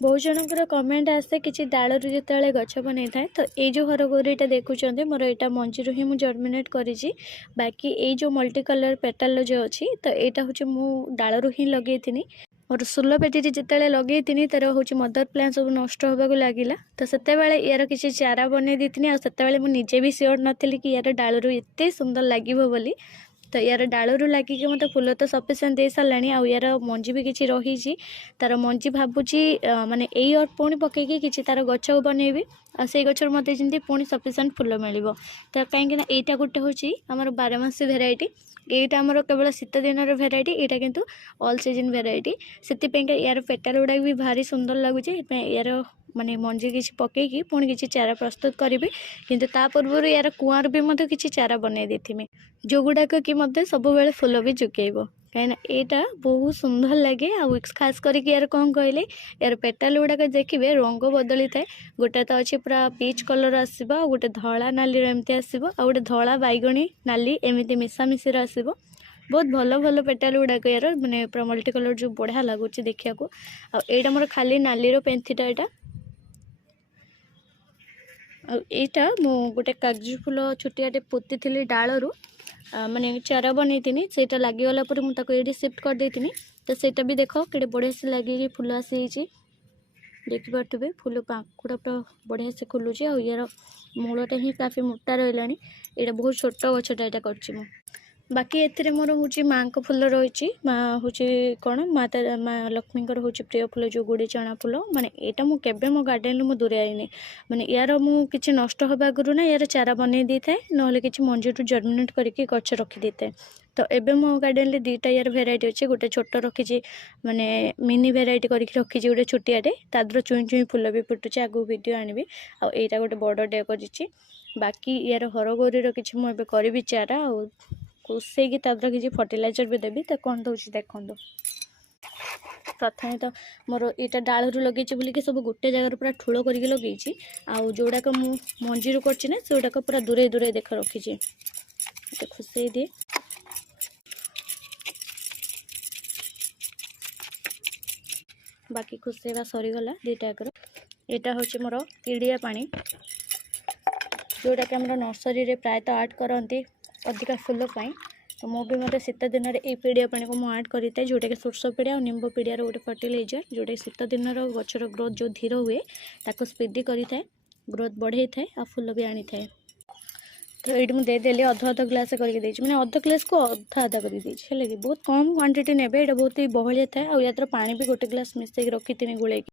बहुत जनकर कमेंट आसे कि डालू जिते गछ बन था तो ये जो हरगौरीटा देखुं मोर यहाँ मंजी ही मुझे जर्मिनेट करी बाकी ये जो मल्टी कलर पेटाल जो अच्छी तो यहाँ हूँ मु डालू ही लगे मोर सोल पेटी जिते लगे तार हूँ मदर प्लांट सब नष्ट होगा लगिला तो से यार किसी चारा बन दी आते मुझे भी सियोर नी कि यार डालू एत सुंदर लगे बोली तो यार डालू लगिक मत फुल तो सफिसीयंट दे सारा यार मंजी भी किसी रही तार मंजी भावुची माने यही और पुणी पकईकि किसी तार गच बनइबी आ से गचर मत जमी पुणी सफिसीयंट फुल मिल तो कहीं यहाँ गोटे हूँ आमर बारमासी भेराइटी यहाँ आमर केवल शीत दिन भेराइटी यहाँ किंतु ऑल सीजन भेराइटी से यार पेटाल गुड़ा भी भारी सुंदर लगुच यार माने मंजी किसी पकईकि पुणी किसी चारा प्रस्तुत करी किंतु ता पूर्व यार कुआर भी मत किसी चारा बनई देथिमि जो गुड़ाक कि मत सब बेले फुल भी जुकेब कहीं यहाँ बहुत सुंदर लगे आ खास करके यार कौन कहले यार पेटाल गुड़ाक देखिए रंग बदली थाए गोटे तो अच्छे पूरा पीच कलर आसो गोटे धला नाली एमती आसो आ गोटे धला बैगणी नाली एमती मिसामिशी आसो बहुत भल भल पेटाल गुड़ाक यार मैंने पूरा मल्टी कलर जो बढ़िया लगुच देखा आईटा मोर खाली नालीर पेंथिटा यहाँ आईटा मु गोटे कागजी फूल छुटियाटे पोती थी डालू माने चारा बनई से लगिगला मुझे ये सिफ्ट कर देती तो सेटा भी देख कि बढ़िया से लगे फुल आसी देखी पारे फुल पाखुड़ा पूरा बढ़िया से खुलुच आ यार मूलटा ही काफ़ी मोटा रहा यहाँ बहुत छोट गछटा यहाँ कर बाकी एथिरे मोर हूँ माँ को फूल रही माँ हूँ कौन माता माँ लक्ष्मी हूँ प्रिय फूल जो गुड़ी चना फूल माने यहाँ मुझे मो गार्डन में दूरे आईनी माने यार मुझे नष्ट होगा आगु ना यार चारा बनई दी थाए ना कि मंजी जर्मिनेट करके गच रखी दी थाए तो एबे मो गार्डन में दुईटा यार भेराइटी अच्छे गोटे छोट रखी माने मिनी भेराइटी करके रखी गोटे छोटियाटे तादर चुई चुई फूल भी फुटुचे आगु वीडियो आनिबी आ एटा गोटे बड़टे करिछि बाकी यार हरगौरीर किछि मु एबे करिबि चारा आ कुसैकी तादर किसी फर्टिलाइजर भी देवी तो कौन दूसरी देखो प्रथम तो मोर यहाँ डालू लगे बोलिक सब गोटे जगार पूरा ठूल करके लगे आउ जोड़ाक मु मंजी करना से गुड़ाक पूरा दूरे दूरे देख रखी खुसई दिए बाकी खुसैबा सरीगला दुईटा आगर यहाँ हूँ मोर पिड़िया पानी जोटा कि आम नर्सरी प्रायतः आर्ट करती अधिका फुल पाई तो मुझे मतलब शीत दिन में ये पीड़िया पानी को मुझे आड करें जोटा कि सोर्स पीड़िया और निंब पीड़ियार गोटे फर्टिलाइजर जोटा शीत दिन गचर ग्रोथ जो धीर हुए ताको स्पीडी करें ग्रोथ बढ़े थाए आ फुल भी आनी थाए तो ये मुझे देदेली अध अध ग्लास करके मैंने अध ग्लास को अधा अधा कर कि बहुत कम क्वांटिटी ने बहुत ही बहलिया थाए और या पानी भी गोटे ग्लास मिसेक रखी गोले